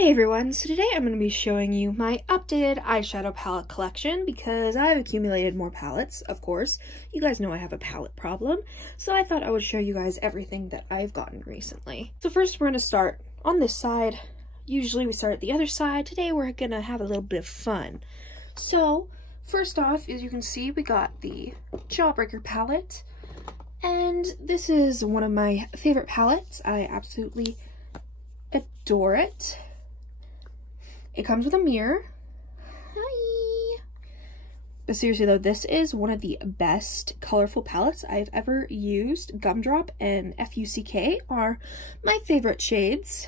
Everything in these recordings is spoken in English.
Hey everyone, so today I'm going to be showing you my updated eyeshadow palette collection because I've accumulated more palettes, of course. You guys know I have a palette problem, so I thought I would show you guys everything that I've gotten recently. So first we're going to start on this side. Usually we start at the other side. Today we're going to have a little bit of fun. So first off, as you can see, we got the Jawbreaker palette, and this is one of my favorite palettes. I absolutely adore it. It comes with a mirror. Hi! But seriously though, this is one of the best colorful palettes I've ever used. Gumdrop and Fuck are my favorite shades.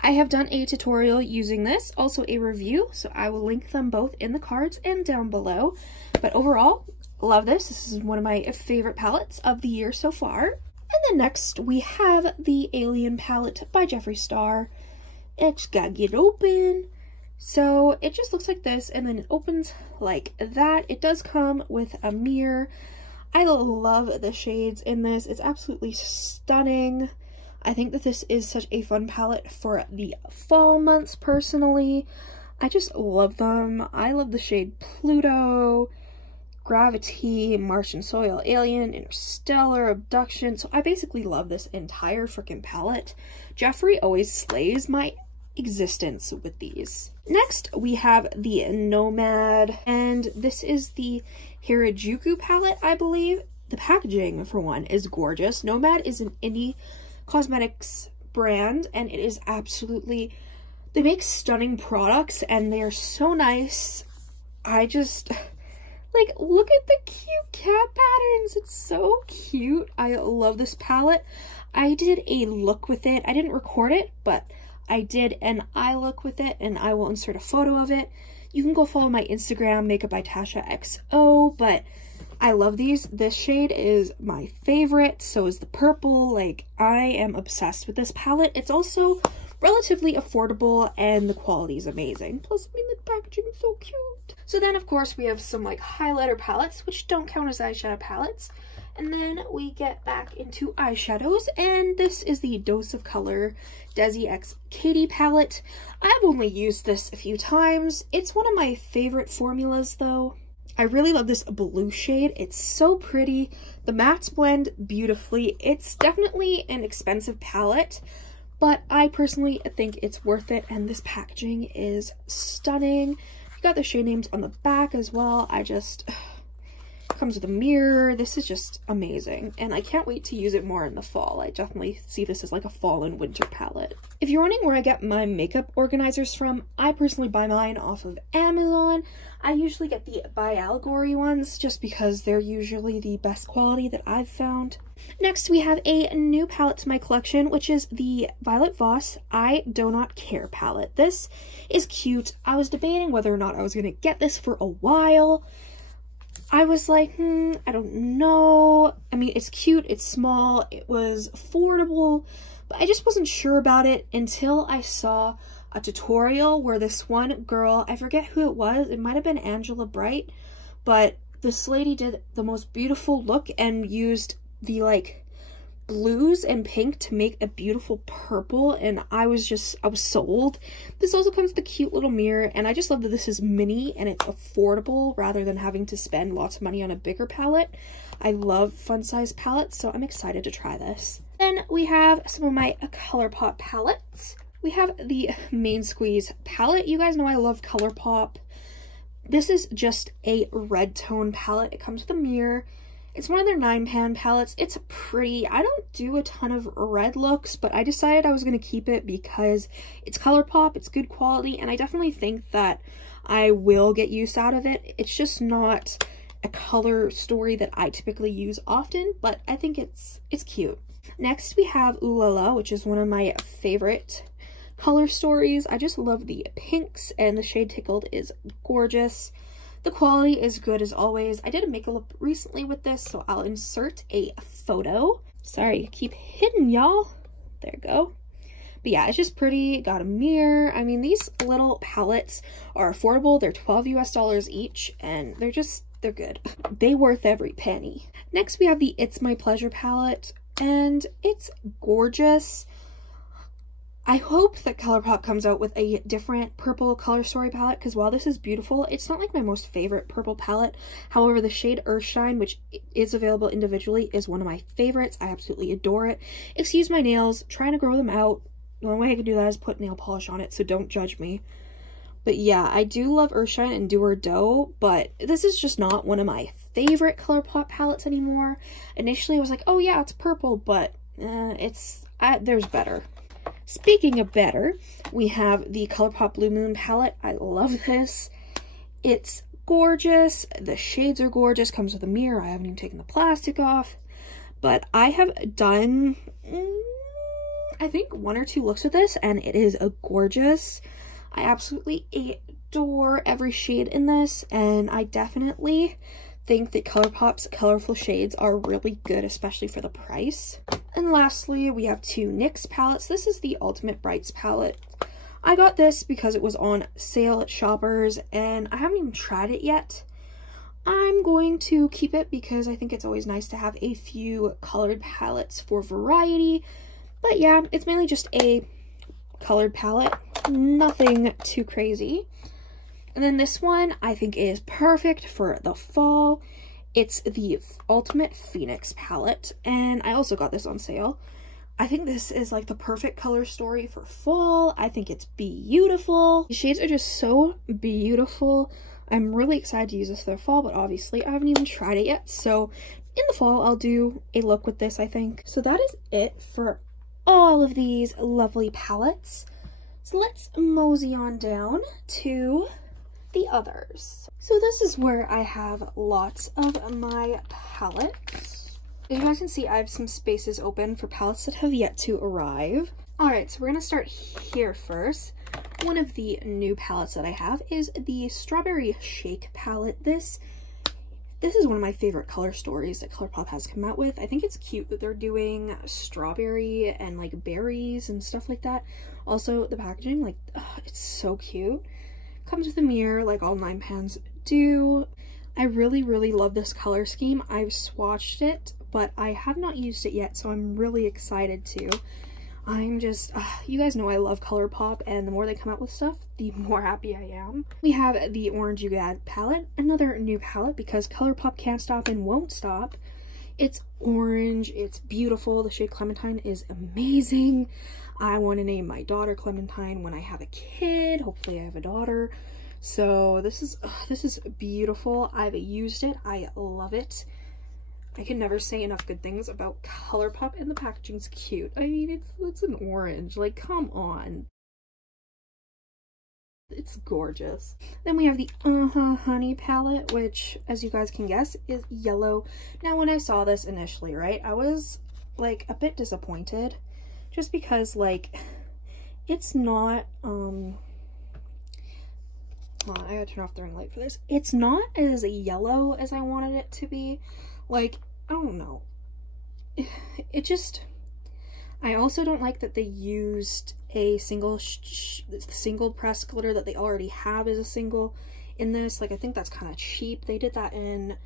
I have done a tutorial using this, also a review, so I will link them both in the cards and down below. But overall, love this. This is one of my favorite palettes of the year so far. And then next we have the Alien palette by Jeffree Star. It's gotta get open. So it just looks like this, and then it opens like that. It does come with a mirror. I love the shades in this. It's absolutely stunning. I think that this is such a fun palette for the fall months personally. I just love them. I love the shade Pluto, Gravity, Martian Soil, Alien, Interstellar, Abduction. So I basically love this entire freaking palette. Jeffree always slays my existence with these. Next, we have the Nomad, and this is the Harajuku palette, I believe. The packaging, for one, is gorgeous. Nomad is an indie cosmetics brand, and it is absolutely... They make stunning products, and they are so nice. I just... Like, look at the cute cat patterns. It's so cute. I love this palette. I did a look with it. I didn't record it, but I did an eye look with it, and I will insert a photo of it. You can go follow my Instagram, Makeup by Tasha XO, but I love these. This shade is my favorite. So is the purple. Like, I am obsessed with this palette. It's also relatively affordable, and the quality is amazing. Plus, I mean, the packaging is so cute. So then, of course, we have some, like, highlighter palettes, which don't count as eyeshadow palettes. And then we get back into eyeshadows, and this is the Dose of Color Desi X Katie palette. I've only used this a few times. It's one of my favorite formulas, though. I really love this blue shade. It's so pretty. The mattes blend beautifully. It's definitely an expensive palette, but I personally think it's worth it, and this packaging is stunning. You got the shade names on the back as well. Comes with a mirror. This is just amazing, and I can't wait to use it more in the fall. I definitely see this as like a fall and winter palette. If you're wondering where I get my makeup organizers from, I personally buy mine off of Amazon. I usually get the By Allegory ones just because they're usually the best quality that I've found. Next, we have a new palette to my collection, which is the Violet Voss I Do Not Care palette. This is cute. I was debating whether or not I was going to get this for a while. I was like, I don't know. I mean, it's cute, it's small, it was affordable, but I just wasn't sure about it until I saw a tutorial where this one girl, I forget who it was, it might have been Angela Bright, but this lady did the most beautiful look and used the, like, blues and pink to make a beautiful purple, and I was sold. This also comes with a cute little mirror, and I just love that this is mini and it's affordable rather than having to spend lots of money on a bigger palette. I love fun size palettes, so I'm excited to try this. Then we have some of my ColourPop palettes. We have the Main Squeeze palette. You guys know I love ColourPop. This is just a red tone palette. It comes with a mirror. It's one of their 9-pan palettes. It's pretty. I don't do a ton of red looks, but I decided I was going to keep it because it's ColourPop, it's good quality, and I definitely think that I will get use out of it. It's just not a color story that I typically use often, but I think it's cute. Next, we have Ooh La La, which is one of my favorite color stories. I just love the pinks, and the shade Tickled is gorgeous. The quality is good as always. I did a makeup look recently with this, so I'll insert a photo. Sorry, keep hidden, y'all. There you go. But yeah, it's just pretty. Got a mirror. I mean, these little palettes are affordable. They're $12 US each, and they're good. They worth every penny. Next, we have the It's My Pleasure palette, and it's gorgeous. I hope that ColourPop comes out with a different purple Color Story palette, because while this is beautiful, it's not like my most favorite purple palette. However, the shade Earthshine, which is available individually, is one of my favorites. I absolutely adore it. Excuse my nails, trying to grow them out. The only way I can do that is put nail polish on it, so don't judge me. But yeah, I do love Earthshine and Do or Dough, but this is just not one of my favorite ColourPop palettes anymore. Initially, I was like, oh yeah, it's purple, but there's better. Speaking of better, we have the ColourPop Blue Moon palette. I love this. It's gorgeous. The shades are gorgeous. Comes with a mirror. I haven't even taken the plastic off. But I have done, I think, 1 or 2 looks with this, and it is gorgeous. I absolutely adore every shade in this, and I definitely think that ColourPop's colorful shades are really good, especially for the price. And lastly, we have 2 NYX palettes. This is the Ultimate Brights palette. I got this because it was on sale at Shoppers, and I haven't even tried it yet. I'm going to keep it because I think it's always nice to have a few colored palettes for variety. But yeah, it's mainly just a colored palette. Nothing too crazy. And then this one I think is perfect for the fall. It's the Ultimate Phoenix palette, and I also got this on sale. I think this is like the perfect color story for fall. I think it's beautiful. The shades are just so beautiful. I'm really excited to use this for the fall, but obviously I haven't even tried it yet. So in the fall, I'll do a look with this, I think. So that is it for all of these lovely palettes. So let's mosey on down to the others. So this is where I have lots of my palettes. As you guys can see, I have some spaces open for palettes that have yet to arrive. Alright, so we're gonna start here first. One of the new palettes that I have is the Strawberry Shake palette. This is one of my favorite color stories that ColourPop has come out with. I think it's cute that they're doing strawberry and like berries and stuff like that. Also, the packaging, like, it's so cute. Comes with a mirror like all 9 pans do. I really love this color scheme. I've swatched it, but I have not used it yet, so I'm really excited to. I'm just, you guys know I love ColourPop, and the more they come out with stuff, the more happy I am. We have the Orange You Got palette, another new palette because ColourPop can't stop and won't stop. It's orange, it's beautiful, the shade Clementine is amazing. I want to name my daughter Clementine when I have a kid. Hopefully I have a daughter. So this is beautiful. I've used it. I love it. I can never say enough good things about ColourPop, and the packaging's cute. I mean, it's an orange. Like, come on. It's gorgeous. Then we have the Honey palette, which, as you guys can guess, is yellow. Now, when I saw this initially, right, I was, like, a bit disappointed. Just because, like, it's not, hold on, I gotta turn off the ring light for this. It's not as yellow as I wanted it to be. Like, I don't know. It just, I also don't like that they used a single press glitter that they already have as a single in this. Like, I think that's kind of cheap. They did that in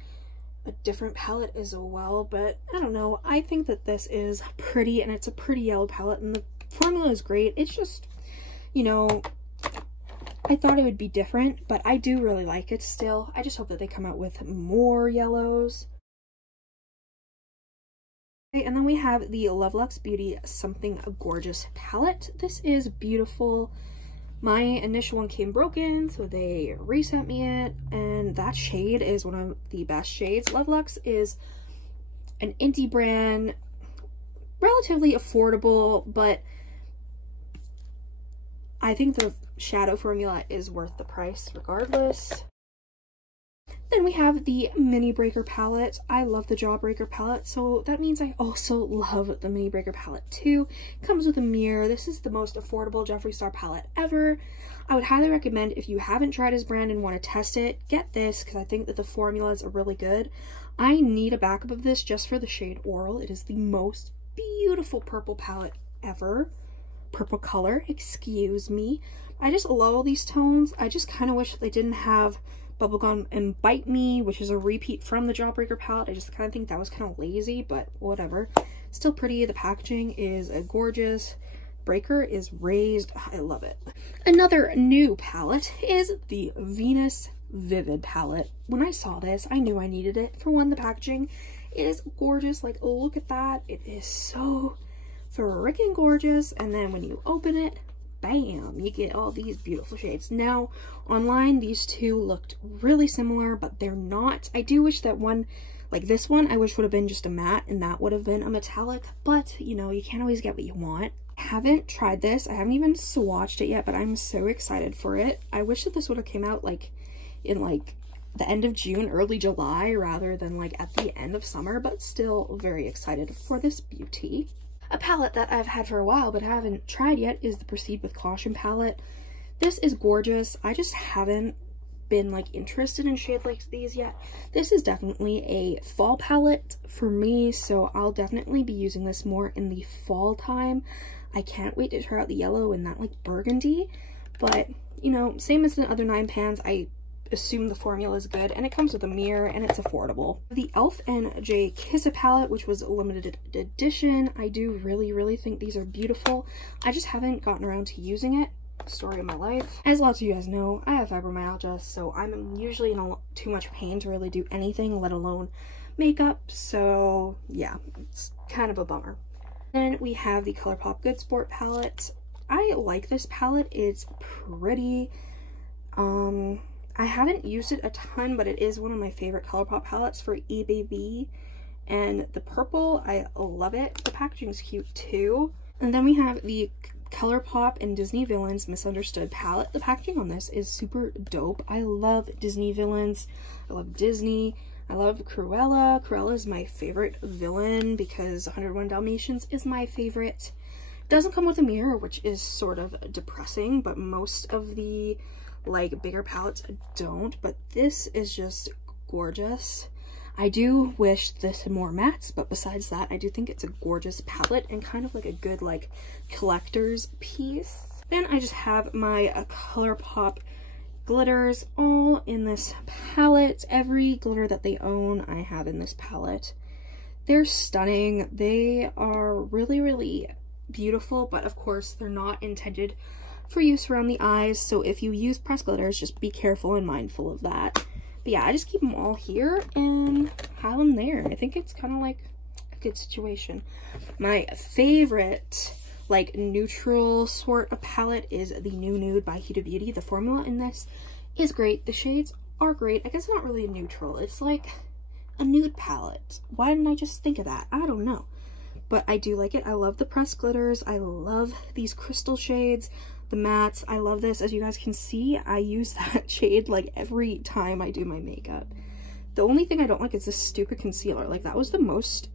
a different palette as well, but I don't know. I think that this is pretty, and it's a pretty yellow palette, and the formula is great. It's just, you know, I thought it would be different, but I do really like it still. I just hope that they come out with more yellows. Okay, and then we have the Loveluxe Beauty Something Gorgeous palette. This is beautiful. My initial one came broken, so they resent me it, and that shade is one of the best shades. Loveluxe is an indie brand, relatively affordable, but I think the shadow formula is worth the price regardless. Then we have the Mini Breaker palette. I love the Jawbreaker palette, so that means I also love the Mini Breaker palette too. Comes with a mirror. This is the most affordable Jeffree Star palette ever. I would highly recommend, if you haven't tried his brand and want to test it, get this, because I think that the formulas are really good. I need a backup of this just for the shade Oral. It is the most beautiful purple palette ever. Purple color, excuse me. I just love all these tones. I just kind of wish they didn't have Bubblegum and Bite Me, which is a repeat from the Jawbreaker palette. I just kind of think that was kind of lazy, but whatever. Still pretty. The packaging is gorgeous. breaker is raised. I love it. Another new palette is the Venus Vivid palette. When I saw this, I knew I needed it. For one, the packaging is gorgeous. Like, look at that. It is so freaking gorgeous. And then when you open it, bam, you get all these beautiful shades. Now, online, these two looked really similar, but they're not. I do wish that one, like this one, I wish would have been just a matte, and that would have been a metallic, but, you know, you can't always get what you want. I haven't tried this. I haven't even swatched it yet, but I'm so excited for it. I wish that this would have came out, like, in, like, the end of June, early July, rather than, like, at the end of summer, but still very excited for this beauty. A palette that I've had for a while but haven't tried yet is the Proceed with Caution palette. This is gorgeous. I just haven't been like interested in shades like these yet. This is definitely a fall palette for me, so I'll definitely be using this more in the fall time. I can't wait to try out the yellow and that like burgundy, but you know, same as the other 9 pans, I assume the formula is good, and it comes with a mirror and it's affordable. The Elf and J Kiss palette, which was a limited edition, I do really think these are beautiful. I just haven't gotten around to using it. Story of my life. As lots of you guys know, I have fibromyalgia, so I'm usually in too much pain to really do anything, let alone makeup, so yeah, it's kind of a bummer. Then we have the ColourPop Good Sport palette. I like this palette. It's pretty. I haven't used it a ton, but it is one of my favorite ColourPop palettes for EBB. And the purple, I love it. The packaging is cute too. And then we have the ColourPop and Disney Villains Misunderstood palette. The packaging on this is super dope. I love Disney villains. I love Disney. I love Cruella. Cruella is my favorite villain because 101 Dalmatians is my favorite. Doesn't come with a mirror, which is sort of depressing, but most of the like bigger palettes don't, but this is just gorgeous. I do wish this had more mattes, but besides that, I do think it's a gorgeous palette and kind of like a good like collector's piece. Then I just have my ColourPop glitters all in this palette. Every glitter that they own, I have in this palette. They're stunning. They are really beautiful, but of course they're not intended for use around the eyes, so if you use pressed glitters, just be careful and mindful of that. But yeah, I just keep them all here and have them there. I think it's kind of like a good situation. My favorite like neutral sort of palette is the New Nude by Huda Beauty. The formula in this is great. The shades are great. I guess it's not really a neutral. It's like a nude palette. Why didn't I just think of that? I don't know. But I do like it. I love the pressed glitters. I love these crystal shades. The mattes, I love this. As you guys can see, I use that shade like every time I do my makeup. The only thing I don't like is this stupid concealer. Like, that was the most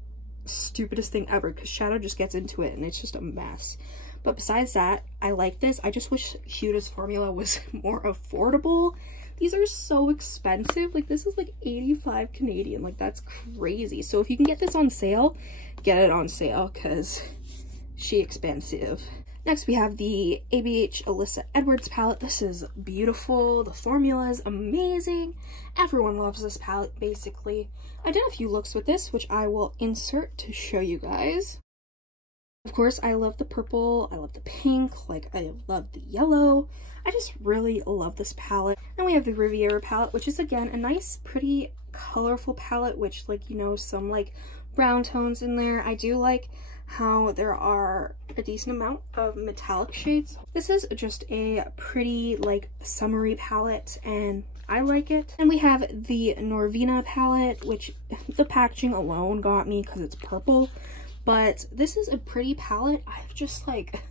stupidest thing ever because shadow just gets into it and it's just a mess. But besides that, I like this. I just wish Huda's formula was more affordable. These are so expensive. Like, this is like 85 Canadian. Like, that's crazy. So if you can get this on sale, get it on sale because she expensive. Next, we have the ABH Alyssa Edwards palette. This is beautiful. The formula is amazing. Everyone loves this palette, basically. I did a few looks with this, which I will insert to show you guys. Of course, I love the purple. I love the pink. Like, I love the yellow. I just really love this palette. Then we have the Riviera palette, which is, again, a nice, pretty, colorful palette, which, like, you know, some, like, brown tones in there. I do like how there are a decent amount of metallic shades. This is just a pretty like summery palette and I like it. And we have the Vina palette, which the packaging alone got me because it's purple, but this is a pretty palette. I've just like,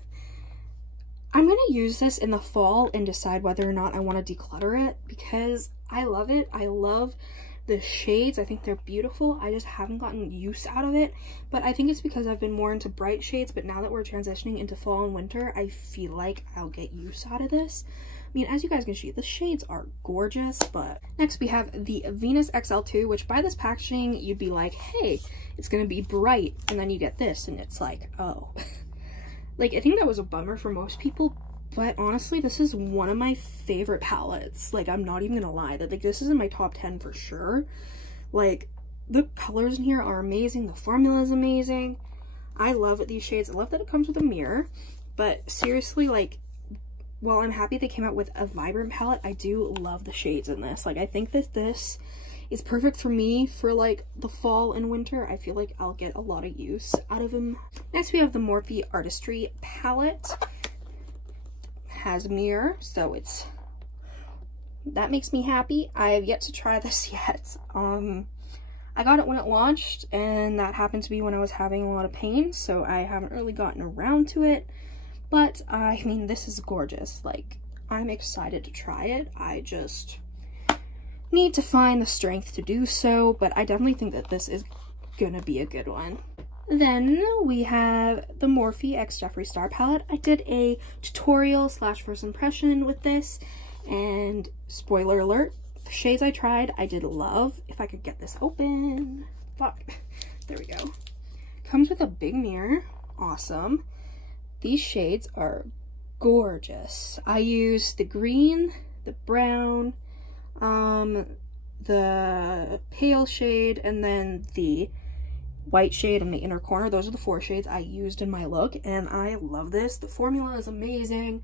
I'm gonna use this in the fall and decide whether or not I want to declutter it because I love it. I love the shades. I think they're beautiful. I just haven't gotten use out of it, but I think it's because I've been more into bright shades, but now that we're transitioning into fall and winter, I feel like I'll get use out of this. I mean, as you guys can see, the shades are gorgeous. But next we have the Venus XL2, which by this packaging, you'd be like, hey, it's gonna be bright, and then you get this, and it's like, oh. Like, I think that was a bummer for most people, but honestly, this is one of my favorite palettes. Like, I'm not even gonna lie. That like, this is in my top 10 for sure. Like, the colors in here are amazing. The formula is amazing. I love these shades. I love that it comes with a mirror. But seriously, like, while I'm happy they came out with a vibrant palette, I do love the shades in this. Like, I think that this is perfect for me for like the fall and winter. I feel like I'll get a lot of use out of them. Next we have the Morphe Artistry palette. Has a mirror, so that makes me happy. I have yet to try this yet. I got it when it launched, and that happened to be when I was having a lot of pain, so I haven't really gotten around to it. But I mean, this is gorgeous. Like, I'm excited to try it. I just need to find the strength to do so, but I definitely think that this is gonna be a good one. Then we have the Morphe X Jeffree Star palette. I did a tutorial / first impression with this, and spoiler alert, the shades I tried I did love. If I could get this open, fuck, there we go. Comes with a big mirror, awesome. These shades are gorgeous. I used the green, the brown, the pale shade, and then the white shade in the inner corner. Those are the 4 shades I used in my look, and I love this. The formula is amazing.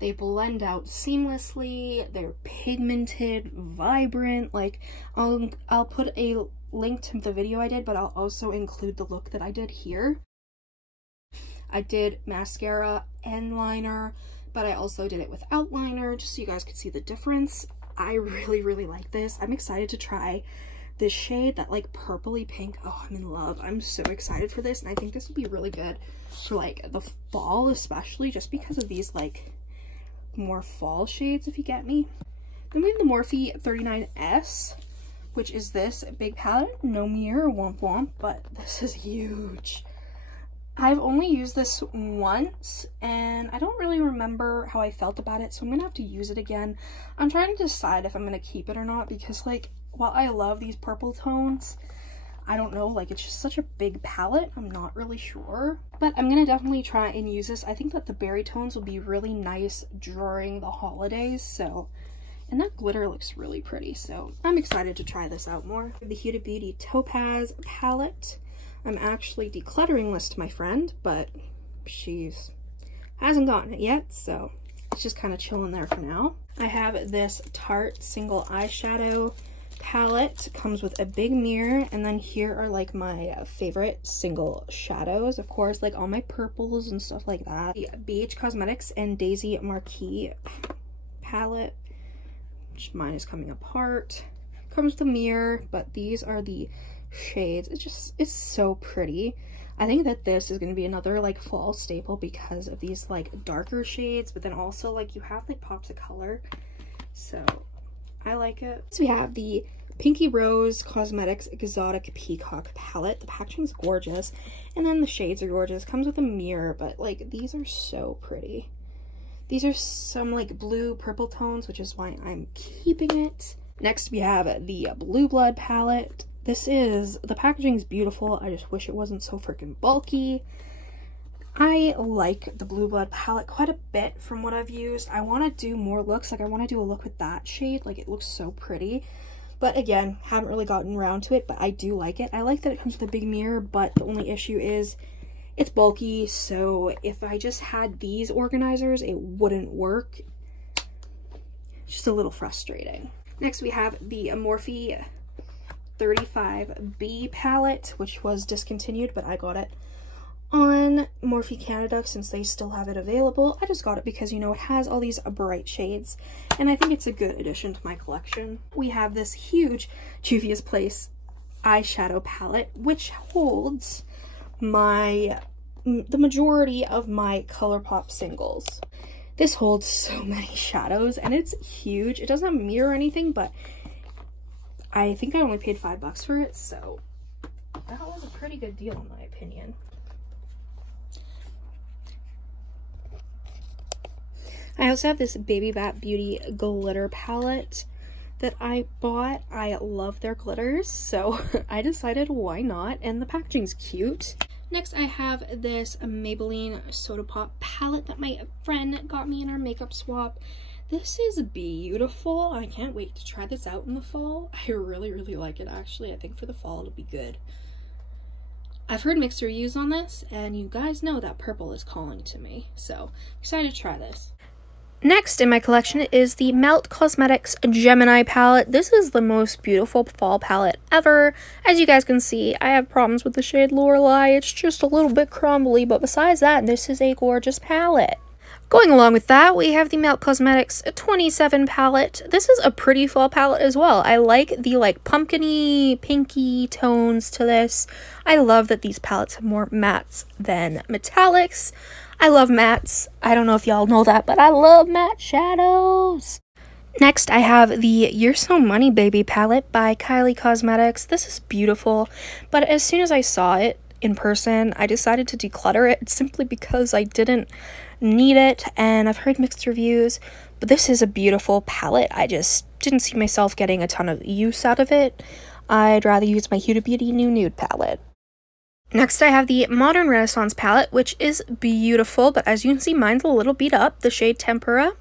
They blend out seamlessly. They're pigmented, vibrant. Like, I'll put a link to the video I did, but I'll also include the look that I did here. I did mascara and liner, but I also did it without liner, just so you guys could see the difference. I really like this. I'm excited to try this shade, that like purpley pink. Oh, I'm in love. I'm so excited for this, and I think this will be really good for like the fall, especially just because of these like more fall shades, if you get me. Then we have the Morphe 39S, which is this big palette. No mirror, womp womp, but this is huge. I've only used this once, and I don't really remember how I felt about it, so I'm gonna have to use it again. I'm trying to decide if I'm gonna keep it or not, because like, while I love these purple tones, I don't know, like, it's just such a big palette. I'm not really sure, but I'm gonna definitely try and use this. I think that the berry tones will be really nice during the holidays, so, and that glitter looks really pretty, so I'm excited to try this out more. The Huda Beauty Topaz palette. I'm actually decluttering this to my friend, but she's hasn't gotten it yet, so it's just kind of chilling there for now. I have this Tarte single eyeshadow palette. It comes with a big mirror, and then here are like my favorite single shadows, of course, like all my purples and stuff like that. The BH Cosmetics and Desi Marquee palette, which mine is coming apart. Comes with a mirror, but these are the shades. It's so pretty. I think that this is going to be another like fall staple because of these like darker shades, but then also like you have like pops of color, so I like it. So we have the Pinky Rose Cosmetics Exotic Peacock palette. The packaging's gorgeous, and then the shades are gorgeous. Comes with a mirror, but like these are so pretty. These are some like blue purple tones, which is why I'm keeping it. Next we have the Blue Blood palette. The packaging is beautiful. I just wish it wasn't so freaking bulky. I like the Blue Blood palette quite a bit from what I've used. I want to do more looks. Like, I want to do a look with that shade. Like, it looks so pretty. But again, haven't really gotten around to it, but I do like it. I like that it comes with a big mirror, but the only issue is it's bulky. So if I just had these organizers, it wouldn't work. Just a little frustrating. Next, we have the Morphe 35B palette, which was discontinued, but I got it on Morphe Canada since they still have it available. I just got it because, you know, it has all these bright shades, and I think it's a good addition to my collection. We have this huge Juvia's Place eyeshadow palette, which holds the majority of my ColourPop singles. This holds so many shadows, and it's huge. It doesn't have a mirror or anything, but I think I only paid $5 for it, so that was a pretty good deal in my opinion. I also have this Baby Bat Beauty glitter palette that I bought. I love their glitters, so I decided why not, and the packaging's cute. Next, I have this Maybelline Soda Pop palette that my friend got me in our makeup swap. This is beautiful. I can't wait to try this out in the fall. I really like it, actually. I think for the fall it'll be good. I've heard mixed reviews on this, and you guys know that purple is calling to me, so I'm excited to try this. Next in my collection is the Melt Cosmetics Gemini palette. This is the most beautiful fall palette ever. As you guys can see, I have problems with the shade Lorelei. It's just a little bit crumbly, but besides that, this is a gorgeous palette. Going along with that, we have the Melt Cosmetics 27 palette. This is a pretty fall palette as well. I like the pumpkin-y, pinky tones to this. I love that these palettes have more mattes than metallics. I love mattes. I don't know if y'all know that, but I love matte shadows. Next, I have the Yoursel Money Baby palette by Kylie Cosmetics. This is beautiful, but as soon as I saw it in person, I decided to declutter it simply because I didn't need it, and I've heard mixed reviews, but this is a beautiful palette. I just didn't see myself getting a ton of use out of it. I'd rather use my Huda Beauty New Nude palette. Next, I have the Modern Renaissance palette, which is beautiful, but as you can see, mine's a little beat up. The shade Tempera.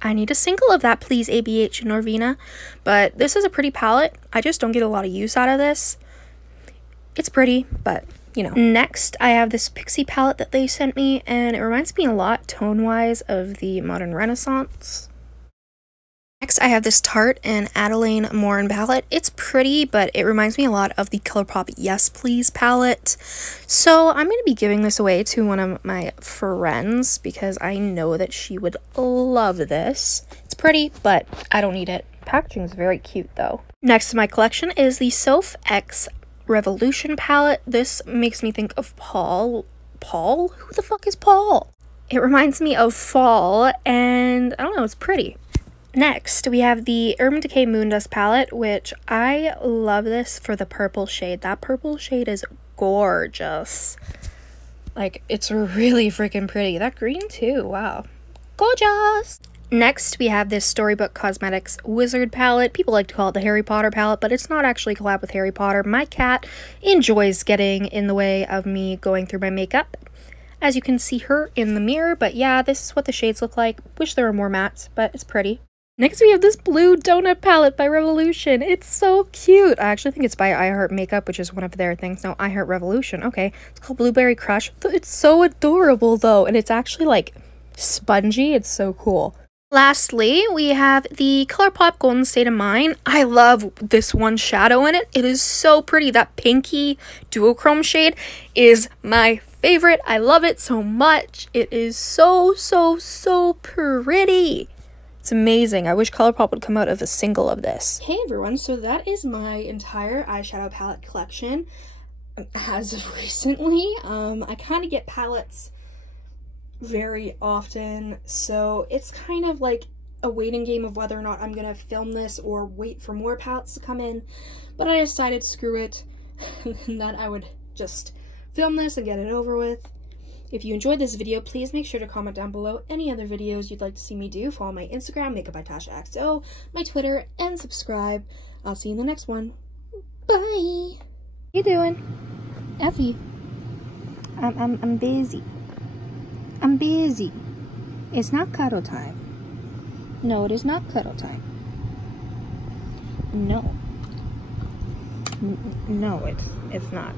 I need a single of that, please, ABH and Vina. But this is a pretty palette. I just don't get a lot of use out of this. It's pretty, but, you know. Next, I have this Pixie palette that they sent me, and it reminds me a lot, tone-wise, of the Modern Renaissance. Next, I have this Tarte and Adeline Morin palette. It's pretty, but it reminds me a lot of the ColourPop Yes Please palette. So I'm going to be giving this away to one of my friends because I know that she would love this. It's pretty, but I don't need it. Packaging is very cute, though. Next in my collection is the Soph X Revolution palette. This makes me think of Paul? Who the fuck is Paul? It reminds me of fall, and I don't know, it's pretty. Next, we have the Urban Decay Moondust palette, which I love this for the purple shade. That purple shade is gorgeous. Like, it's really freaking pretty. That green, too. Wow. Gorgeous! Next, we have this Storybook Cosmetics Wizard palette. People like to call it the Harry Potter palette, but it's not actually collab with Harry Potter. My cat enjoys getting in the way of me going through my makeup, as you can see her in the mirror. But yeah, this is what the shades look like. Wish there were more mattes, but it's pretty. Next, we have this blue donut palette by Revolution. It's so cute. I actually think it's by I Heart Makeup, which is one of their things. No, I Heart Revolution. Okay, it's called Blueberry Crush. It's so adorable, though, and it's actually, like, spongy. It's so cool. Lastly, we have the ColourPop Golden State of Mind. I love this one shadow in it. It is so pretty. That pinky duochrome shade is my favorite. I love it so much. It is so, so, so pretty. It's amazing. I wish ColourPop would come out of a single of this. Hey everyone, so that is my entire eyeshadow palette collection as of recently. I kind of get palettes very often, so it's kind of like a waiting game of whether or not I'm gonna film this or wait for more palettes to come in, but I decided screw it and that I would just film this and get it over with. If you enjoyed this video, please make sure to comment down below any other videos you'd like to see me do. Follow my Instagram, Makeup by TashaXO, my Twitter, and subscribe. I'll see you in the next one. Bye! How you doing? Effie. I'm busy. I'm busy. It's not cuddle time. No, it is not cuddle time. No. No, it's not.